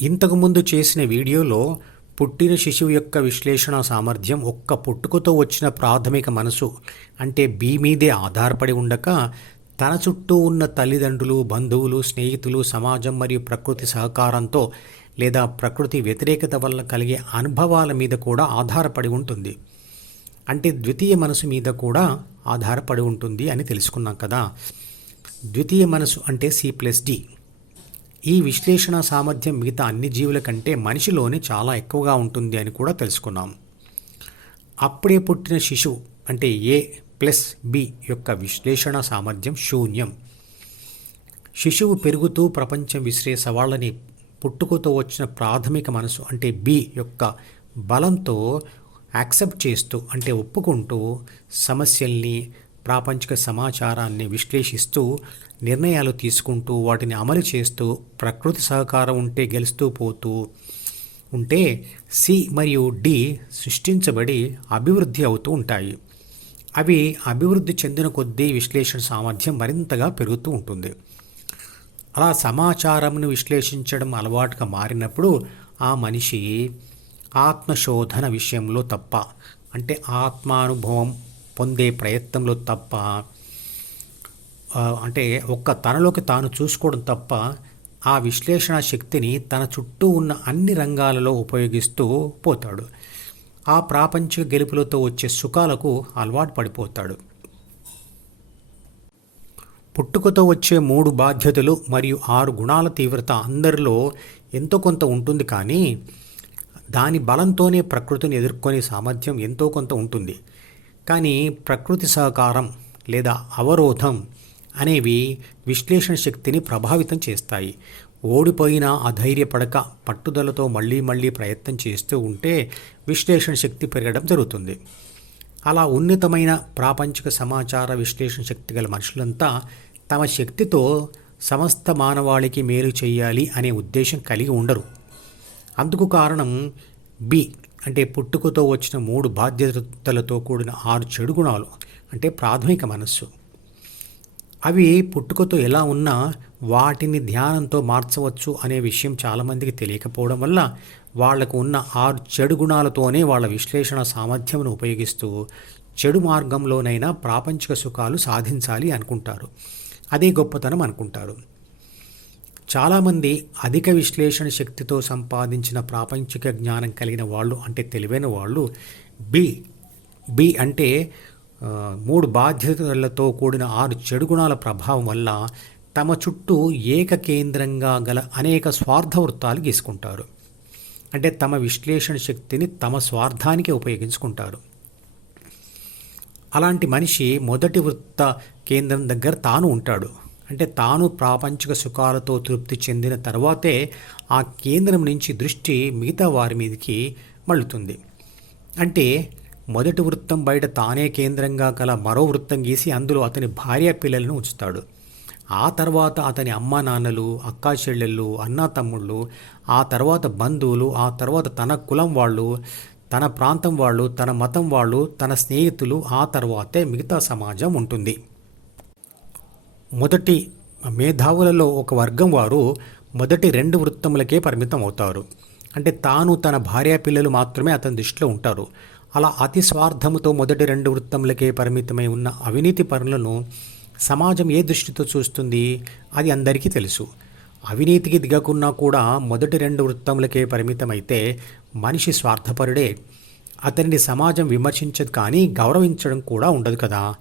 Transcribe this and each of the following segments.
ఇంతకుముందు చేసిన వీడియోలో పుట్టిన శిశువు యొక్క విశ్లేషణ సామర్థ్యం ఒక్క పుట్టుకతో వచ్చిన ప్రాథమిక మనసు అంటే బీ మీదే ఆధారపడి ఉండక తన చుట్టూ ఉన్న తల్లిదండ్రులు బంధువులు స్నేహితులు సమాజం మరియు ప్రకృతి సహకారంతో లేదా ప్రకృతి వ్యతిరేకత వల్ల కలిగే అనుభవాల మీద కూడా ఆధారపడి ఉంటుంది. అంటే ద్వితీయ మనసు మీద కూడా ఆధారపడి ఉంటుంది అని తెలుసుకున్నాం కదా. ద్వితీయ మనసు అంటే సి ప్లస్ డి. ఈ విశ్లేషణ సామర్థ్యం మిగతా అన్ని జీవుల కంటే మనిషిలోనే చాలా ఎక్కువగా ఉంటుంది అని కూడా తెలుసుకున్నాం. అప్పుడే పుట్టిన శిశువు అంటే ఏ ప్లస్ బి యొక్క విశ్లేషణ సామర్థ్యం శూన్యం. శిశువు పెరుగుతూ ప్రపంచం విసిరే సవాళ్ళని పుట్టుకతో వచ్చిన ప్రాథమిక మనసు అంటే బి యొక్క బలంతో యాక్సెప్ట్ చేస్తూ అంటే ఒప్పుకుంటూ సమస్యల్ని ప్రాపంచిక సమాచారాన్ని విశ్లేషిస్తూ నిర్ణయాలు తీసుకుంటూ వాటిని అమలు చేస్తూ ప్రకృతి సహకారం ఉంటే గెలుస్తూ పోతూ ఉంటే సి మరియు డి సృష్టించబడి అభివృద్ధి అవుతూ ఉంటాయి. అవి అభివృద్ధి చెందిన కొద్దీ విశ్లేషణ సామర్థ్యం మరింతగా పెరుగుతూ ఉంటుంది. అలా సమాచారంను విశ్లేషించడం అలవాటుగా మారినప్పుడు ఆ మనిషి ఆత్మశోధన విషయంలో తప్ప అంటే ఆత్మానుభవం పొందే ప్రయత్నంలో తప్ప అంటే ఒక్క తనలోకి తాను చూసుకోవడం తప్ప ఆ విశ్లేషణ శక్తిని తన చుట్టూ ఉన్న అన్ని రంగాలలో ఉపయోగిస్తూ పోతాడు. ఆ ప్రాపంచిక గెలుపులతో వచ్చే సుఖాలకు అలవాటు పడిపోతాడు. పుట్టుకతో వచ్చే మూడు బాధ్యతలు మరియు ఆరు గుణాల తీవ్రత అందరిలో ఎంతో కొంత ఉంటుంది కానీ దాని బలంతోనే ప్రకృతిని ఎదుర్కొనే సామర్థ్యం ఎంతో కొంత ఉంటుంది. కానీ ప్రకృతి సహకారం లేదా అవరోధం అనేవి విశ్లేషణ శక్తిని ప్రభావితం చేస్తాయి. ఓడిపోయినా అధైర్యపడక పట్టుదలతో మళ్ళీ మళ్ళీ ప్రయత్నం చేస్తూ ఉంటే విశ్లేషణ శక్తి పెరగడం జరుగుతుంది. అలా ఉన్నతమైన ప్రాపంచిక సమాచార విశ్లేషణ శక్తి గల మనుషులంతా తమ శక్తితో సమస్త మానవాళికి మేలు చేయాలి అనే ఉద్దేశం కలిగి ఉండరు. అందుకు కారణం బి. అంటే పుట్టుకతో వచ్చిన మూడు బాధ్యతలతో కూడిన ఆరు చెడు గుణాలు అంటే ప్రాథమిక మనస్సు. అవి పుట్టుకతో ఎలా ఉన్నా వాటిని ధ్యానంతో మార్చవచ్చు అనే విషయం చాలామందికి తెలియకపోవడం వల్ల వాళ్ళకు ఉన్న ఆరు చెడు గుణాలతోనే వాళ్ళ విశ్లేషణ సామర్థ్యంను ఉపయోగిస్తూ చెడు మార్గంలోనైనా ప్రాపంచిక సుఖాలు సాధించాలి అనుకుంటారు. అదే గొప్పతనం అనుకుంటారు. చాలామంది అధిక విశ్లేషణ శక్తితో సంపాదించిన ప్రాపంచిక జ్ఞానం కలిగిన వాళ్ళు అంటే తెలివైన వాళ్ళు బి బి అంటే మూడు బాధ్యతలతో కూడిన ఆరు చెడు గుణాల ప్రభావం వల్ల తమ చుట్టూ ఏకకేంద్రంగా గల అనేక స్వార్థ వృత్తాలు గీసుకుంటారు. అంటే తమ విశ్లేషణ శక్తిని తమ స్వార్థానికి ఉపయోగించుకుంటారు. అలాంటి మనిషి మొదటి వృత్త కేంద్రం దగ్గర తాను ఉంటాడు. అంటే తాను ప్రాపంచిక సుఖాలతో తృప్తి చెందిన తర్వాతే ఆ కేంద్రం నుంచి దృష్టి మిగతా వారి మీదకి మళ్ళుతుంది. అంటే మొదటి వృత్తం బయట తానే కేంద్రంగా గల మరో వృత్తం గీసి అందులో అతని భార్య పిల్లలను ఉంచుతాడు. ఆ తర్వాత అతని అమ్మా నాన్నలు అక్కా చెల్లెళ్ళు అన్నా తమ్ముళ్ళు ఆ తర్వాత బంధువులు ఆ తర్వాత తన కులం వాళ్ళు తన ప్రాంతం వాళ్ళు తన మతం వాళ్ళు తన స్నేహితులు ఆ తర్వాతే మిగతా సమాజం ఉంటుంది. మొదటి మేధావులలో ఒక వర్గం వారు మొదటి రెండు వృత్తములకే పరిమితం అవుతారు అంటే తాను తన భార్య పిల్లలు మాత్రమే అతని దృష్టిలో ఉంటారు. అలా అతి స్వార్థముతో మొదటి రెండు వృత్తములకే పరిమితమై ఉన్న అవినీతి పనులను సమాజం ఏ దృష్టితో చూస్తుంది? అది అందరికీ తెలుసు. అవినీతికి దిగకున్నా కూడా మొదటి రెండు వృత్తములకే పరిమితమైతే మనిషి స్వార్థపరుడే. అతనిని సమాజం విమర్శించదు కానీ గౌరవించడం కూడా ఉండదు కదా.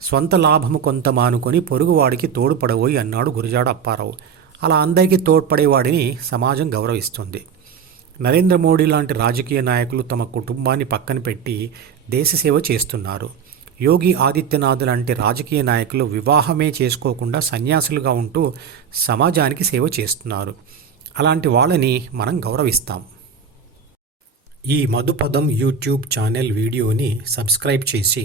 స్వంత లాభము కొంత మానుకొని పొరుగువాడికి తోడ్పడబోయి అన్నాడు గురజాడ అప్పారావు. అలా అందరికీ తోడ్పడేవాడిని సమాజం గౌరవిస్తుంది. నరేంద్ర మోడీ లాంటి రాజకీయ నాయకులు తమ కుటుంబాన్ని పక్కన పెట్టి దేశసేవ చేస్తున్నారు. యోగి ఆదిత్యనాథ్ లాంటి రాజకీయ నాయకులు వివాహమే చేసుకోకుండా సన్యాసులుగా ఉంటూ సమాజానికి సేవ చేస్తున్నారు. అలాంటి వాళ్ళని మనం గౌరవిస్తాం. ఈ మధుపదం యూట్యూబ్ ఛానల్ వీడియోని సబ్స్క్రైబ్ చేసి